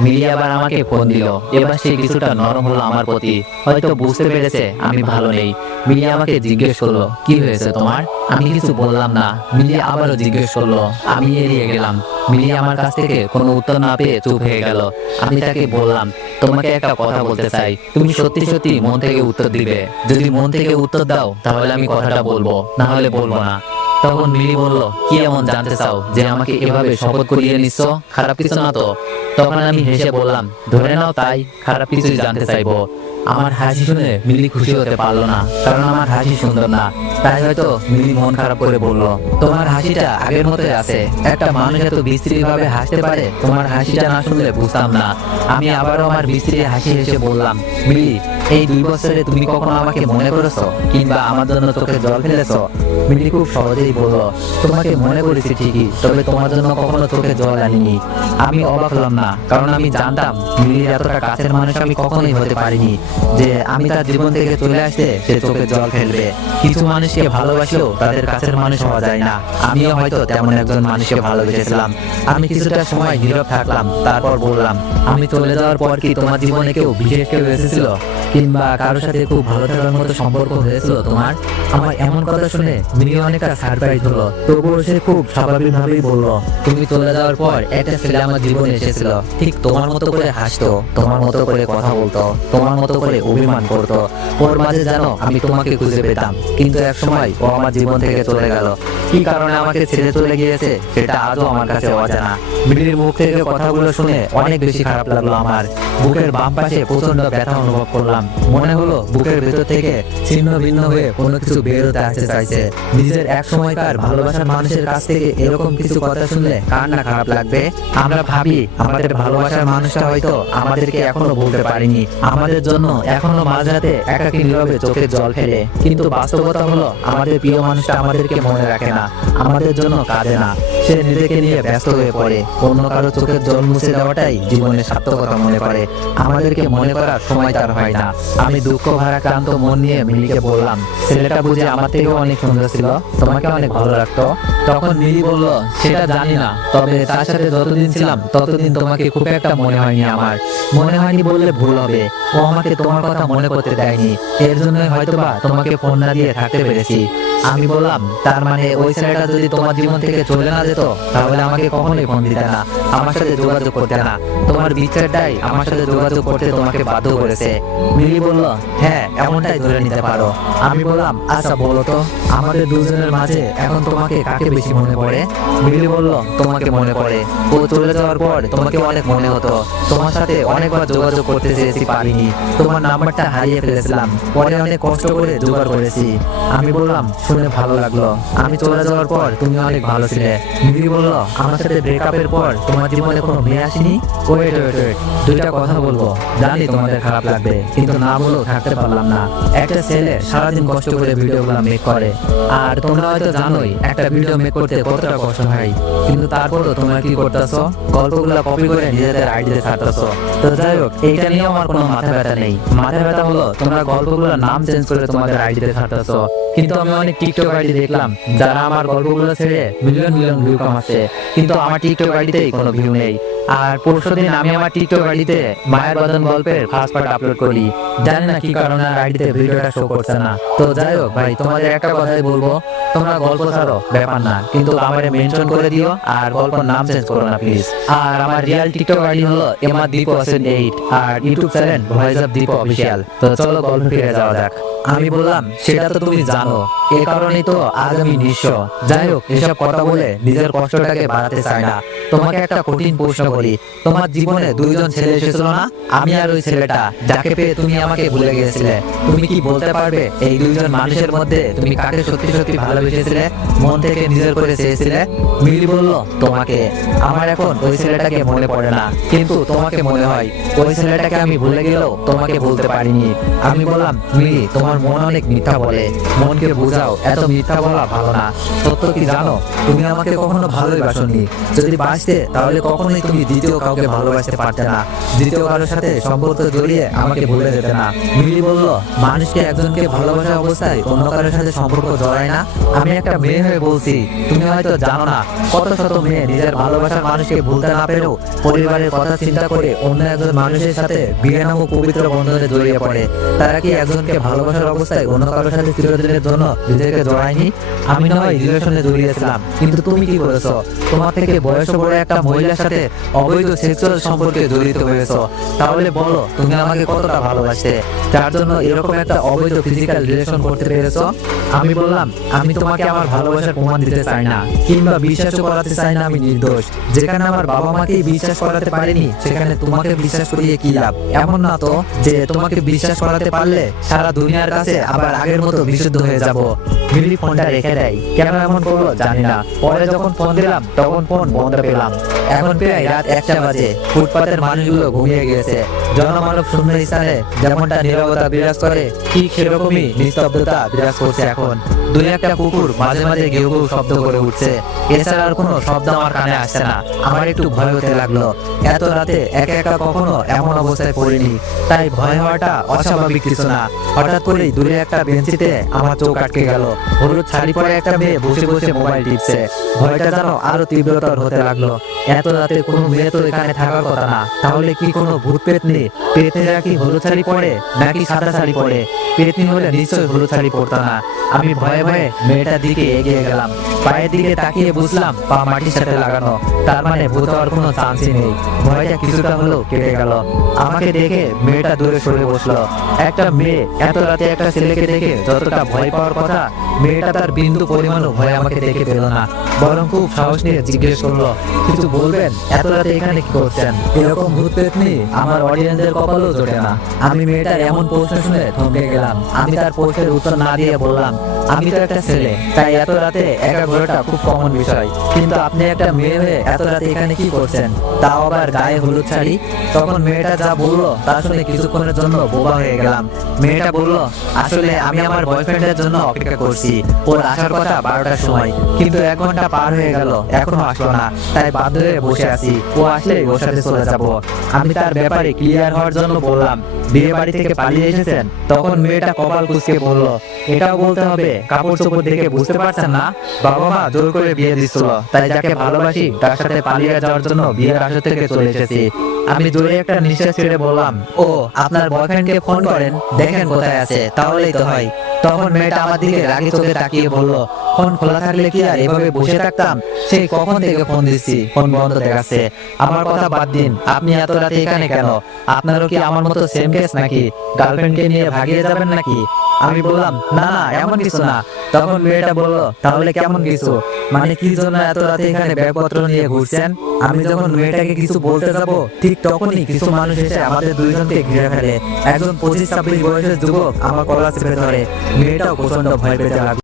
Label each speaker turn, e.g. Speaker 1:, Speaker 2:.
Speaker 1: মিলি আবার আমাকে ফোন দিল। এবার সে কিছুটা নরম হলো আমার প্রতি। হয়তো বুঝতে পেরেছে আমি ভালো নেই। মিলি আমাকে জিজ্ঞেস করল, কি হয়েছে তোমার? আমি কিছু বললাম না। মিলি আবারও জিজ্ঞেস করল, আমি এড়িয়ে গেলাম। মিলি আমার কাছ থেকে কোনো উত্তর না পেয়ে চুপ হয়ে গেল। আমি তাকে বললাম, তোমাকে একটা কথা বলতে চাই। তুমি সত্যি সত্যি মন থেকে উত্তর দিবে। যদি মন থেকে উত্তর দাও, তাহলে আমি কথাটা বলব। না হলে বলব না। তখন মিলি বলল, কি এমন জানতে চাও যে আমাকে এভাবে শপথ করিয়ে নিচ্ছ? খারাপ কিছু না তো? তখন আমি হেসে বললাম, ধরে নাও তাই, খারাপ কিছুই জানতে চাইব। আমার হাসি শুনে মিলি খুশি হতে পারল না, কারণ আমার হাসি সুন্দর না। তাই হয়তো মিলি মন খারাপ করে বলল, তোমার হাসিটা আগের মতোই আছে। একটা মানুষ এত বিশ্রী ভাবে হাসতে পারে, তোমার হাসিটা না শুনলে বুঝতাম না। আমি আবারও আমার বিশ্রী হাসি হেসে বললাম, মিলি, এই দুই বছরে তুমি কখনো আমাকে মনে করেছ কিংবা আমার জন্য চোখে জল ফেলেছো? মিলি খুব সহজেই বলল তোমাকে মনে করেছি ঠিকই, তবে তোমার জন্য কখনো চোখে জল আনিনি। আমি অবাক হলাম না, কারণ আমি জানতাম মিলির এতটা কাছের মানুষ আমি কখনোই হতে পারিনি, যে আমি তার জীবন থেকে চলে আসতে সে চোখে জল ফেলবে। কিছু মানুষকে ভালোবাসলেও তাদের কাছের মানুষ হওয়া যায় না। আমিও হয়তো তেমন একজন মানুষকে ভালোবেসেছিলাম। আমি কিছুটা সময় নীরব থাকলাম, তারপর বললাম, আমি চলে যাওয়ার পর কি তোমার জীবনে কেউ বিশেষ কেউ এসেছিল? কিংবা কারোর সাথে খুব ভালো থাকার মতো সম্পর্ক হয়েছিল তোমার? আমার এমন কথা শুনে মিনি অনেকটা সারপ্রাইজ হলো। তবুও সে খুব স্বাভাবিক ভাবেই বলল, তুমি চলে যাওয়ার পর একটা ছেলে আমার জীবনে এসেছিল। ঠিক তোমার মতো করে হাসতো, তোমার মতো করে কথা বলতো, তোমার মতো করে অভিমান করতো। ওর মাঝে জানো আমি তোমাকে খুঁজে পেতাম। কিন্তু এক সময় ও আমার জীবন থেকে চলে গেল। কি কারণে আমাকে ছেড়ে চলে গিয়েছে সেটা আজও আমার কাছে অজানা। মিলির মুখ থেকে কথাগুলো শুনে অনেক বেশি খারাপ লাগল আমার। বুকের বাম পাশে প্রচণ্ড ব্যথা অনুভব করলাম। মনে হলো বুকের ভেতর থেকে ছিন্ন ভিন্ন হয়ে কোনো কিছু বের হতে আসতে চাইছে। নিজের এক সময়কার ভালোবাসার মানুষের কাছ থেকে এরকম কিছু কথা শুনলে কার না খারাপ লাগবে? আমরা ভাবি, আমাদের ভালোবাসার মানুষটা হয়তো আমাদেরকে এখনও বলতে পারিনি। আমাদের জন্য এখনও মাঝরাতে একাকী নীরবে চোখে জল ফেলে। কিন্তু বাস্তবতা হলো, আমাদের প্রিয় মানুষটা আমাদেরকে মনে রাখে না। আমাদের জন্য কাঁদে না। সে নিজেকে নিয়ে ব্যস্ত হয়ে পড়ে। অন্য কারও চোখের জল মুছে দেওয়াটাই জীবনের সার্থকতা মনে করে। আমাদেরকে মনে করার সময় তার হয় না। আমি দুঃখ ভারাক্রান্ত মন নিয়ে মিলিকে বললাম, ছেলেটা বুঝে আমার থেকেও অনেক সুন্দর ছিল। তোমাকে অনেক ভালো লাগতো। তখন মিলি বলল, সেটা জানি না, তবে তার সাথে যতদিন ছিলাম, ততদিন তোমাকে খুব একটা মনে হয়নি আমার। মনে হয়নি বললে ভুল হবে। ও আমাকে তোমার কথা মনে করতে দেয়নি। এর জন্য হয়তোবা তোমাকে ফোন না দিয়ে থাকতে পেরেছি। আমি বললাম, তার মানে ওই ছেলেটা যদি তোমার জীবন থেকে চলে না যেত, তাহলে আমাকে কখনোই ফোন দিতে না, আমার সাথে যোগাযোগ করতে না। তোমার বিচারটাই আমার সাথে যোগাযোগ করতে তোমাকে বাধ্য করেছে। মিলি বলল হ্যাঁ এমনটাই ধরে নিতে পারো। আমি বললাম আচ্ছা বলো তো, আমাদের দুজনের মাঝে এখন তোমাকে কাকে বেশি মনে পড়ে? মিলি বলল, তোমাকে মনে পড়ে। ও চলে যাওয়ার পর তোমাকে অনেক মনে হতো। তোমার সাথে অনেকবার যোগাযোগ করতে চেয়েছি পারিনি। তোমার নাম্বারটা হারিয়ে ফেলেছিলাম। পরে অনেক কষ্ট করে জোগাড় করেছি। আমি বললাম, শুনে ভালো লাগল। আমি চলে যাওয়ার পর তুমি অনেক ভালো ছিলে। মিলি বলল, আমার সাথে ব্রেকআপের পর তোমার জীবনে কোনো মেয়ে আসেনি? ওয়েট ওয়েট ওয়েট দুইটা কথা বলব। জানি তোমাদের খারাপ লাগবে, কিন্তু না বলেও থাকতে পারলাম না। একটা ছেলে সারাদিন কষ্ট করে ভিডিওগুলো মেক করে। আর তোমরা হয়তো জানোই, একটা ভিডিও মেক করতে কতটা কষ্ট হয়। কিন্তু তারপরও তোমরা কি করতেছো? গল্পগুলো কপি করে নিজেদের আইডিতে ছাড়তেছো। তো যাই হোক, এইটা নিয়ে আমার কোনো মাথা ব্যথা নেই। মাথা ব্যথা হলো, তোমরা গল্পগুলোর নাম চেঞ্জ করে তোমাদের আইডিতে ছাড়তেছো। কিন্তু আমি অনেক টিকটক আইডি দেখলাম, যারা আমার গল্পগুলো ছেড়ে মিলিয়ন মিলিয়ন ভিউ কামাচ্ছে। কিন্তু আমার টিকটক আইডিতেই কোনো ভিউ নেই। আর পরশু দিন আমি আমার টিকটক আইডিতে মায়ের বাদন গল্পের ফার্স্ট পার্ট আপলোড করি। জানি না কি কারণে আইডিতে ভিডিওটা শো করছে না। তো যাই হোক ভাই, তোমাদের একটা কথাই বলব। তোমরা গল্প ছাড়ো ব্যাপার না। কিন্তু আমারে মেনশন করে দিও আর গল্পের নাম চেঞ্জ করো না প্লিজ আর আমার রিয়েল টিকটক আইডি হলো MR Deep Hossain eight R YouTube channel voice of Deep official তো চলো গল্প ফিরে যাওয়া যাক। আমি বললাম, সেটা তো তুমি জানো। এ কারণেই তো আজ আমি নিঃস্ব। যাই হোক, এসব কথা বলে নিজের কষ্টটাকে বাড়াতে চাই না। তোমাকে একটা কঠিন প্রশ্ন করি। তোমার জীবনে দুইজন ছেলে এসেছিল না? আমি আর ওই ছেলেটা, যাকে পেয়ে তুমি আমাকে ভুলে গিয়েছিলে তুমি কি বলতে পারবে এই দুইজন মানুষের মধ্যে তুমি কাকে সত্যি সত্যি ভালোবেসেছিলে? মন থেকে নিজের করে চেয়েছিলে। মিলি বলল, তোমাকে, আমার এখন ওই ছেলেটাকে মনে পড়ে না। কিন্তু তোমাকে মনে হয়, ওই ছেলেটাকে আমি ভুলে গেলেও তোমাকে বলতে পারিনি। আমি বললাম, মিলি, তোমার মন অনেক মিথ্যা বলে। মনকে বোঝাও, এত মিথ্যা বলা ভালো না। সত্য কি জানো? তুমি আমাকে কখনো ভালোই বাসনি যদি বাসতে তাহলে কখনোই তুমি দ্বিতীয় কাউকে ভালোবাসতে পারতে না। দ্বিতীয় কারোর সাথে সম্পর্ক জড়িয়ে আমাকে ভুলে যেতে না। মিলি বলল, মানুষকে একজনকে ভালোবাসা অবস্থায় অন্য কারোর সাথে সম্পর্ক জড়ায় না। আমি একটা মেয়ে হয়ে বলছি, তুমি হয়তো জানো না, কত শত মেয়ে নিজের ভালোবাসার মানুষকে ভুলতে না পেরেও পরিবারের কথা চিন্তা করে অন্য একজন মানুষের সাথে বিয়ে নামক পবিত্র বন্ধনে জড়িয়ে পড়ে। তারা কি একজনকে ভালোবাসার অবস্থায় অন্য কারোর সাথে চিরদিনের জন্য নিজেকে জড়ায়নি? আমি না হয় রিলেশনে জড়িয়েছিলাম, কিন্তু তুমি কি বলেছ তোমার থেকে বয়স বড় একটা মহিলার সাথে অবৈধ সেক্সুয়াল সম্পর্কে জড়িত হয়েছো। তাহলে বলো, তুমি আমাকে কতটা ভালোবাসতে? যার জন্য এরকম একটা অবৈধ ফিজিক্যাল রিলেশন করতে পেরেছ? আমি বললাম, আমি তোমাকে আমার ভালোবাসার প্রমাণ দিতে চাই না, কিংবা বিশ্বাস করাতে চাই না আমি নির্দোষ। যেখানে আমার বাবা মাকেই বিশ্বাস করাতে পারিনি, সেখানে তোমাকে বিশ্বাস করিয়ে কি লাভ? এমন না তো যে তোমাকে বিশ্বাস করাতে পারলে সারা দুনিয়ার কাছে আবার আগের মতো বিশুদ্ধ হয়ে যাব। মিলি ফোনটা রেখে দেয়। কেন এমন করল জানি না। পরে যখন ফোন দিলাম, তখন ফোন বন্ধ পেলাম। এখন প্রায় রাত একটা বাজে। ফুটপাতের মানুষগুলো ঘুমিয়ে গিয়েছে জনমানব শূন্য স্থানে যেমনটা নীরবতা বিরাজ করে, ঠিক সেরকমই নিস্তব্ধতা বিরাজ করছে এখন। দুই একটা কুকুর মাঝে মাঝে গেউ গেউ শব্দ করে উঠছে। এছাড়া আর কোনো শব্দ আমার কানে আসছে না। আমার একটু ভয় হতে লাগল। এত রাতে একা একা কখনো এমন অবস্থায় পড়িনি। তাই ভয় হওয়াটা অস্বাভাবিক কিছু না। হঠাৎ করেই দূরে একটা বেঞ্চিতে আমার চোখ আটকে গেল। হলুদ শাড়ি পরে একটা মেয়ে বসে বসে মোবাইল টিপছে। ভয়টা যেন আরও তীব্রতর হতে লাগল। এত রাতে কোনো মেয়ে তো এখানে থাকার কথা না। তাহলে কি কোনো ভূত পেতনি? পেতনিরা কি হলুদ শাড়ি পরে নাকি সাদা শাড়ি পরে? পেতনি হলে নিশ্চয়ই হলুদ শাড়ি পরতো না। আমি ভয়ে ভয়ে মেয়েটার দিকে এগিয়ে গেলাম। পায়ের দিকে তাকিয়ে বুঝলাম, পা মাটির সাথে লাগানো। তার মানে ভূত কোনো চান্সই নেই। ভয়টা কিছুটা হলেও কেটে গেল। আমাকে দেখে মেয়েটা দূরে সরে বসল। একটা মেয়ে, এত রাতে একটা ছেলেকে দেখে যতটা ভয় পাওয়ার কথা, মেয়েটা তার বিন্দু পরিমাণও ভয় আমাকে দেখে পেল না। বরং খুব সাহস নিয়ে জিজ্ঞেস করল, কিছু বলবেন? এত রাতে এখানে কি করছেন? এরকম ভূত পেতনি আমার অডিয়েন্সের কপালও জোটে না। আমি মেয়েটার এমন প্রশ্ন শুনে থমকে গেলাম। আমি তার প্রশ্নের উত্তর না দিয়ে বললাম, আমি তো একটা ছেলে তাই এত রাতে একা ঘোরাটা খুব কমন বিষয়। কিন্তু আপনি একটা মেয়ে হয়ে এত রাতে এখানে কি করছেন? তাও আবার গায়ে হলুদ শাড়ি? তখন মেয়েটা যা বলল তা শুনে কিছুক্ষণের জন্য বোবা হয়ে গেলাম। মেয়েটা বলল, আসলে আমি আমার বয়ফ্রেন্ডের জন্য অপেক্ষা করছি। ওর আসার কথা বারোটার সময়। কিন্তু এক ঘণ্টা পার হয়ে গেল, এখনও আসলো না। তাই বাধ্য হয়ে বসে আছি। ও আসলে ওর সাথে চলে যাব। আমি তার ব্যাপারে ক্লিয়ার হওয়ার জন্য বললাম, বিয়ে বাড়ি থেকে পালিয়ে এসেছেন? তখন মেয়েটা কপাল কুচকে বলল, এটাও বলতে হবে, কাপড় চোপড় দেখে বুঝতে পারছেন না? বাবা মা জোর করে বিয়ে দিচ্ছিল। তাই যাকে ভালোবাসি, তার সাথে পালিয়ে যাওয়ার জন্য বিয়ের আসর থেকে চলে এসেছি। আমি জোরে একটা নিঃশ্বাস ছেড়ে বললাম, ও, আপনার বয়ফ্রেন্ডকে ফোন করেন, দেখেন কোথায় আছে, তাহলেই তো হয়। তখন মেয়েটা আমার দিকে রাগি চোখে তাকিয়ে বলল ফোন খোলা থাকলে কি আর এভাবে বসে থাকতাম? সেই কখন থেকে ফোন দিচ্ছি ফোন বন্ধ দেখাচ্ছে। আমার কথা বাদ দিন, আপনি এত রাতে এখানে কেন? আপনারও কি আমার মতো সেম কেস নাকি? গার্লফ্রেন্ডকে নিয়ে ভাগিয়ে যাবেন নাকি? আমি বললাম, না না, এমন কিছু না। তখন মেয়েটা বলল, তাহলে কেমন কিছু? মানে কি জন্য এত রাতে এখানে ব্যাগপত্র নিয়ে ঘুরছেন? আমি যখন মেয়েটাকে কিছু বলতে যাব, ঠিক তখনই কিছু মানুষ এসে আমাদের দুইজনকে ঘিরে ফেলে। একজন পঁচিশ ছাব্বিশ বয়সের যুবক আমার কলা চেপে ধরে মেয়েটাও প্রচণ্ড ভয় পেতে লাগল।